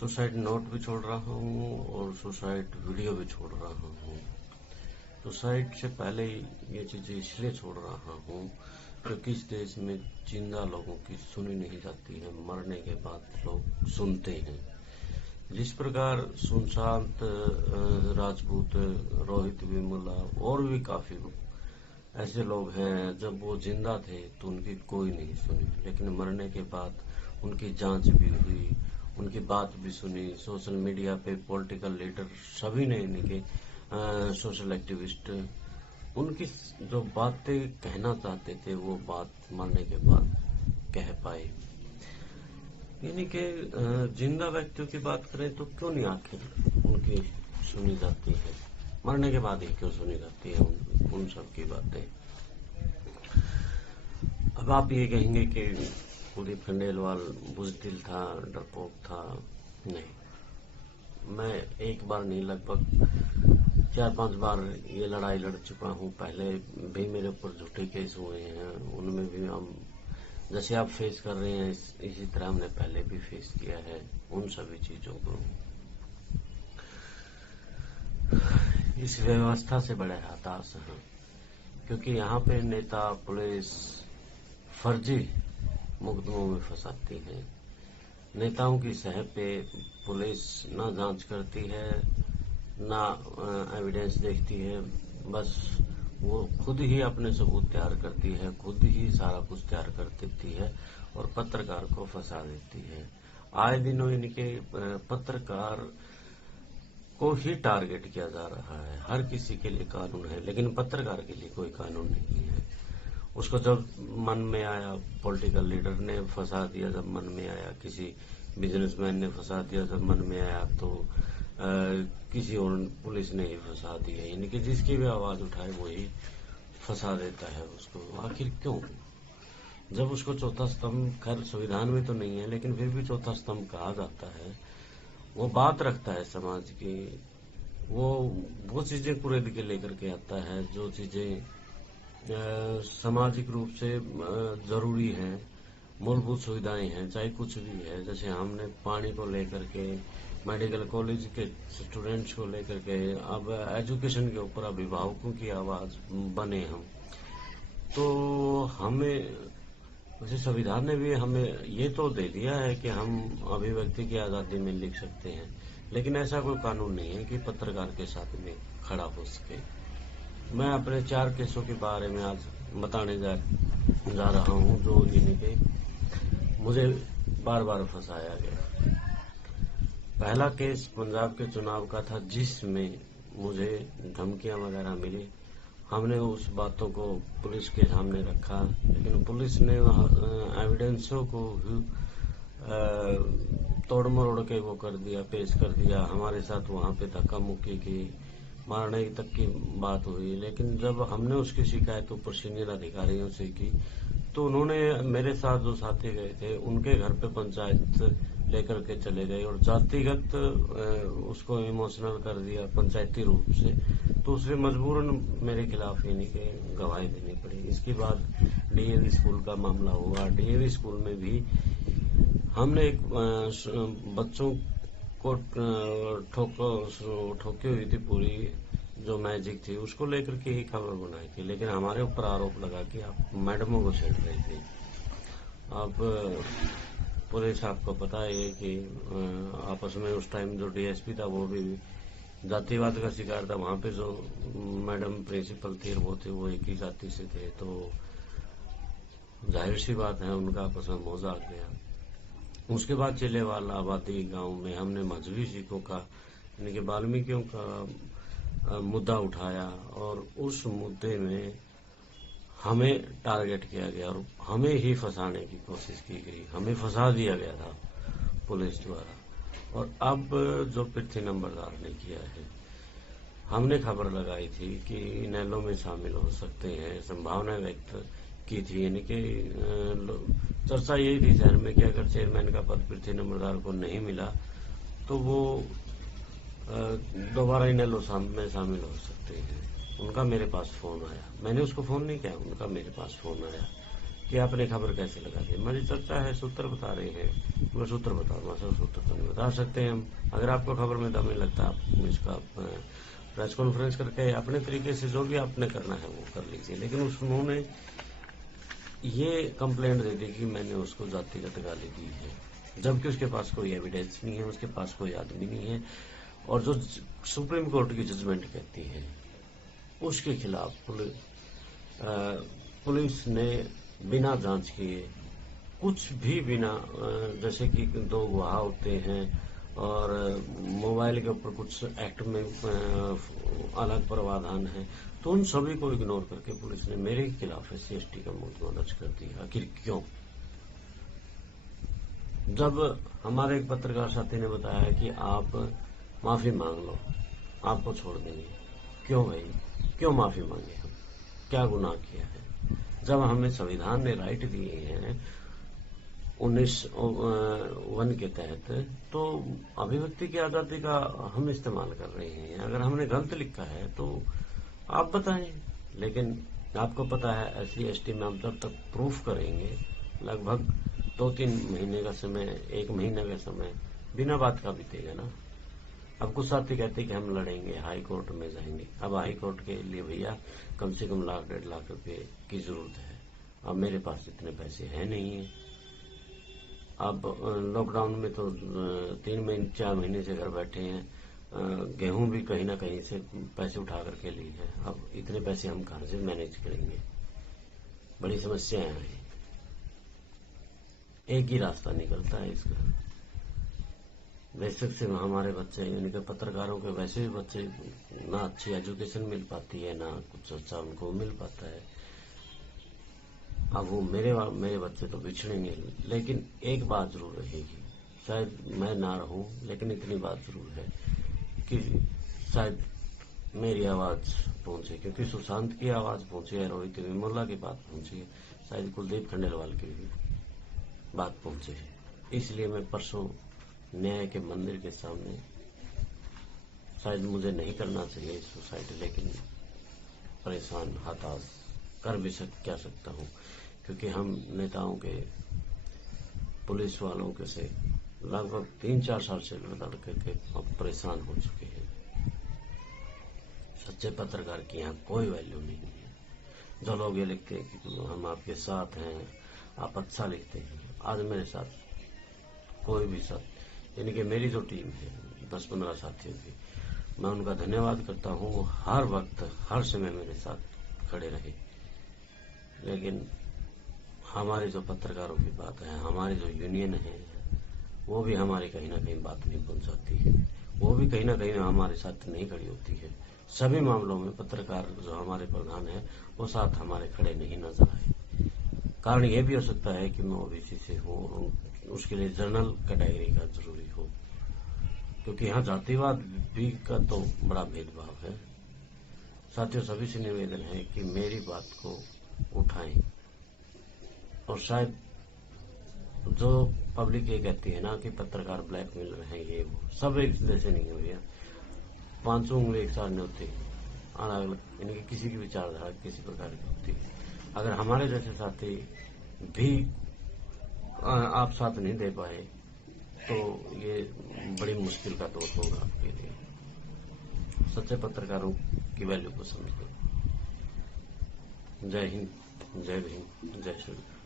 Suicide note भी छोड़ रहा हूँ और सुसाइड वीडियो भी छोड़ रहा हूँ। सुसाइड से पहले ये चीजें इसलिए छोड़ रहा हूँ क्योंकि इस देश में जिंदा लोगों की सुनी नहीं जाती है, मरने के बाद लोग सुनते हैं। जिस प्रकार सुशांत राजपूत, रोहित वेमुला और भी काफी ऐसे लोग हैं, जब वो जिंदा थे तो उनकी कोई नहीं सुनी, लेकिन मरने के बाद उनकी जांच भी हुई, उनकी बात भी सुनी। सोशल मीडिया पे पॉलिटिकल लीडर सभी ने इनके सोशल एक्टिविस्ट उनकी जो बातें कहना चाहते थे वो बात मरने के बाद कह पाए। यानी कि जिंदा व्यक्तियों की बात करें तो क्यों नहीं आखिर उनकी सुनी जाती है, मरने के बाद ही क्यों सुनी जाती है उन सब की बातें। अब आप ये कहेंगे कि कुलदीप खंडेलवाल बुज़दिल था, डरपोक था। नहीं, मैं एक बार नहीं लगभग 4-5 बार ये लड़ाई लड़ चुका हूँ। पहले भी मेरे ऊपर झूठे केस हुए हैं, उनमें भी हम जैसे आप फेस कर रहे हैं इसी तरह हमने पहले भी फेस किया है उन सभी चीजों को। इस व्यवस्था से बड़े हताश हैं क्योंकि यहाँ पे नेता पुलिस फर्जी मुकदमों में फंसाती है। नेताओं की सह पे पुलिस ना जांच करती है, ना एविडेंस देखती है, बस वो खुद ही अपने सबूत तैयार करती है, खुद ही सारा कुछ तैयार कर देती है और पत्रकार को फंसा देती है। आए दिनों इनके पत्रकार को ही टारगेट किया जा रहा है। हर किसी के लिए कानून है, लेकिन पत्रकार के लिए कोई कानून नहीं है। उसको जब मन में आया पॉलिटिकल लीडर ने फंसा दिया, जब मन में आया किसी बिजनेसमैन ने फंसा दिया, जब मन में आया तो किसी और पुलिस ने ही फंसा दिया। यानी कि जिसकी भी आवाज उठाए वही फंसा देता है उसको। आखिर क्यों? जब उसको चौथा स्तंभ, खैर संविधान में तो नहीं है लेकिन फिर भी चौथा स्तंभ कहा जाता है, वो बात रखता है समाज की, वो चीजें कुरेद के लेकर के आता है जो चीजें सामाजिक रूप से जरूरी है, मूलभूत सुविधाएं हैं, चाहे कुछ भी है। जैसे हमने पानी को लेकर के, मेडिकल कॉलेज के स्टूडेंट्स को लेकर के, अब एजुकेशन के ऊपर अभिभावकों की आवाज बने हम, तो हमें वैसे संविधान ने भी हमें ये तो दे दिया है कि हम अभिव्यक्ति की आजादी में लिख सकते हैं, लेकिन ऐसा कोई कानून नहीं है कि पत्रकार के साथ में खड़ा हो सके। मैं अपने 4 केसों के बारे में आज बताने जा रहा हूँ जो जिनके मुझे बार बार फंसाया गया। पहला केस पंजाब के चुनाव का था जिसमें मुझे धमकियां वगैरह मिली। हमने उस बातों को पुलिस के सामने रखा, लेकिन पुलिस ने एविडेंसों को तोड़ मरोड़ के वो कर दिया, पेश कर दिया। हमारे साथ वहां पे धक्का मुक्की की, मारने तक की बात हुई। लेकिन जब हमने उसकी शिकायत ऊपर सीनियर अधिकारियों से की तो उन्होंने मेरे साथ जो साथी गए थे उनके घर पे पंचायत लेकर के चले गए और जातिगत उसको इमोशनल कर दिया पंचायती रूप से, तो उससे मजबूरन मेरे खिलाफ यानी कि गवाही देनी पड़ी। इसके बाद डीएवी स्कूल का मामला हुआ। डीएवी स्कूल में भी हमने एक बच्चों को ठोकी हुई थी, पूरी जो मैजिक थी उसको लेकर के ही खबर बनाई थी, लेकिन हमारे ऊपर आरोप लगा कि आप मैडमों को छेड़ रही थी। अब पुलिस, आपको पता है कि आपस में उस टाइम जो डीएसपी था वो भी जातिवाद का शिकार था। वहां पे जो मैडम प्रिंसिपल थी वो एक ही जाति से थे, तो जाहिर सी बात है उनका आपस में मौजा आ गया। उसके बाद चिलेवाल आबादी गांव में हमने मजहबी सिखों का यानी कि वाल्मीकियों का मुद्दा उठाया और उस मुद्दे में हमें टारगेट किया गया और हमें ही फंसाने की कोशिश की गई। हमें फंसा दिया गया था पुलिस द्वारा। और अब जो पृथ्वी नंबरदार ने किया है, हमने खबर लगाई थी कि इनेलो में शामिल हो सकते हैं, संभावना व्यक्त की थी। यानी कि चर्चा यही थी शहर में कि अगर चेयरमैन का पद पृथ्वी नंबरदार को नहीं मिला तो वो दोबारा इनेलो में शामिल हो सकते हैं। उनका मेरे पास फोन आया, मैंने उसको फोन नहीं किया, उनका मेरे पास फोन आया कि आपने खबर कैसे लगा दी। मेरी चर्चा है, सूत्र बता रहे हैं। मैं सूत्र बताऊंगा, सर सूत्र तो नहीं बता बता सकते हैं हम। अगर आपको खबर में दम नहीं लगता, आप इसका प्रेस कॉन्फ्रेंस करके अपने तरीके से जो भी आपने करना है वो कर लीजिए। लेकिन उन्होंने ये कंप्लेंट दे दी कि मैंने उसको जातिगत गाली दी है, जबकि उसके पास कोई एविडेंस नहीं है, उसके पास कोई आदमी नहीं है। और जो सुप्रीम कोर्ट की जजमेंट कहती है उसके खिलाफ पुलिस ने बिना जांच किए, कुछ भी बिना, जैसे कि 2 गवाह होते हैं और मोबाइल के ऊपर कुछ एक्ट में अलग प्रावधान है, तो उन सभी को इग्नोर करके पुलिस ने मेरे खिलाफ SC/ST का मुकदमा दर्ज कर दिया। आखिर क्यों? जब हमारे एक पत्रकार साथी ने बताया कि आप माफी मांग लो, आपको छोड़ देंगे। क्यों भाई, क्यों माफी मांगे हम? क्या गुनाह किया है? जब हमें संविधान ने राइट दिए हैं 19(1) के तहत, तो अभिव्यक्ति की आजादी का हम इस्तेमाल कर रहे हैं। अगर हमने गलत लिखा है तो आप बताएं। लेकिन आपको पता है SC/ST में हम जब तक प्रूफ करेंगे, लगभग 2-3 महीने का समय, 1 महीना का समय बिना बात का बीतेगा ना। अब कुछ साथी कहते कि हम लड़ेंगे, हाई कोर्ट में जाएंगे। अब हाई कोर्ट के लिए भैया कम से कम 1,00,000-1.5 लाख रुपए की जरूरत है। अब मेरे पास इतने पैसे हैं नहीं है। अब लॉकडाउन में तो 3-4 महीने से घर बैठे हैं, गेहूं भी कहीं ना कहीं से पैसे उठा करके लिए है। अब इतने पैसे हम कहां से मैनेज करेंगे? बड़ी समस्याएं हैं। एक ही रास्ता निकलता है इसका। बेशक से हमारे बच्चे, यानी कि पत्रकारों के वैसे भी बच्चे, ना अच्छी एजुकेशन मिल पाती है, ना कुछ अच्छा उनको मिल पाता है। अब वो मेरे बच्चे तो बिछड़ेंगे, लेकिन एक बात जरूर रहेगी, शायद मैं ना रहूं, लेकिन इतनी बात जरूर है कि शायद मेरी आवाज पहुंचे, क्योंकि सुशांत की आवाज पहुंची है, रोहित वेमुला की बात पहुंची है, शायद कुलदीप खंडेलवाल की भी बात पहुंचे है। इसलिए मैं परसों न्याय के मंदिर के सामने, शायद मुझे नहीं करना चाहिए सुसाइड, लेकिन परेशान, हताश कर भी क्या सकता हूं, क्योंकि हम नेताओं के, पुलिस वालों के से लगभग 3-4 साल से लड़ करके अब परेशान हो चुके हैं। सच्चे पत्रकार की यहाँ कोई वैल्यू नहीं है। जो लोग ये लिखते हैं कि हम आपके साथ हैं, आप अच्छा लिखते हैं, आज मेरे साथ कोई भी साथ, यानी कि मेरी जो टीम है 10-15 साथियों की, मैं उनका धन्यवाद करता हूँ। हर वक्त, हर समय मेरे साथ खड़े रहे। लेकिन हमारी जो पत्रकारों की बात है, हमारी जो यूनियन है, वो भी हमारी कहीं ना कहीं बात नहीं पहुंचाती है। वो भी कहीं ना कहीं हमारे साथ नहीं खड़ी होती है। सभी मामलों में पत्रकार जो हमारे प्रधान है, वो साथ हमारे खड़े नहीं नजर आए। कारण यह भी हो सकता है कि मैं OBC से हूँ, उसके लिए जनरल कैटेगरी का जरूरी हो, क्योंकि यहाँ जातिवाद भी का तो बड़ा भेदभाव है। साथियों, सभी से निवेदन है कि मेरी बात को उठाएं। और शायद जो पब्लिक ये कहती है ना कि पत्रकार ब्लैकमेलर हैं, ये वो सब एक जैसे नहीं हो गया। 500 उंगली एक साथ नहीं होती, अलग अलग, यानी कि किसी की विचारधारा किसी प्रकार की होती है। अगर हमारे जैसे साथी भी आप साथ नहीं दे पाए तो ये बड़ी मुश्किल का दौर होगा आपके लिए। सच्चे पत्रकारों की वैल्यू को समझो। जय हिंद, जय भीम, जय श्री राम।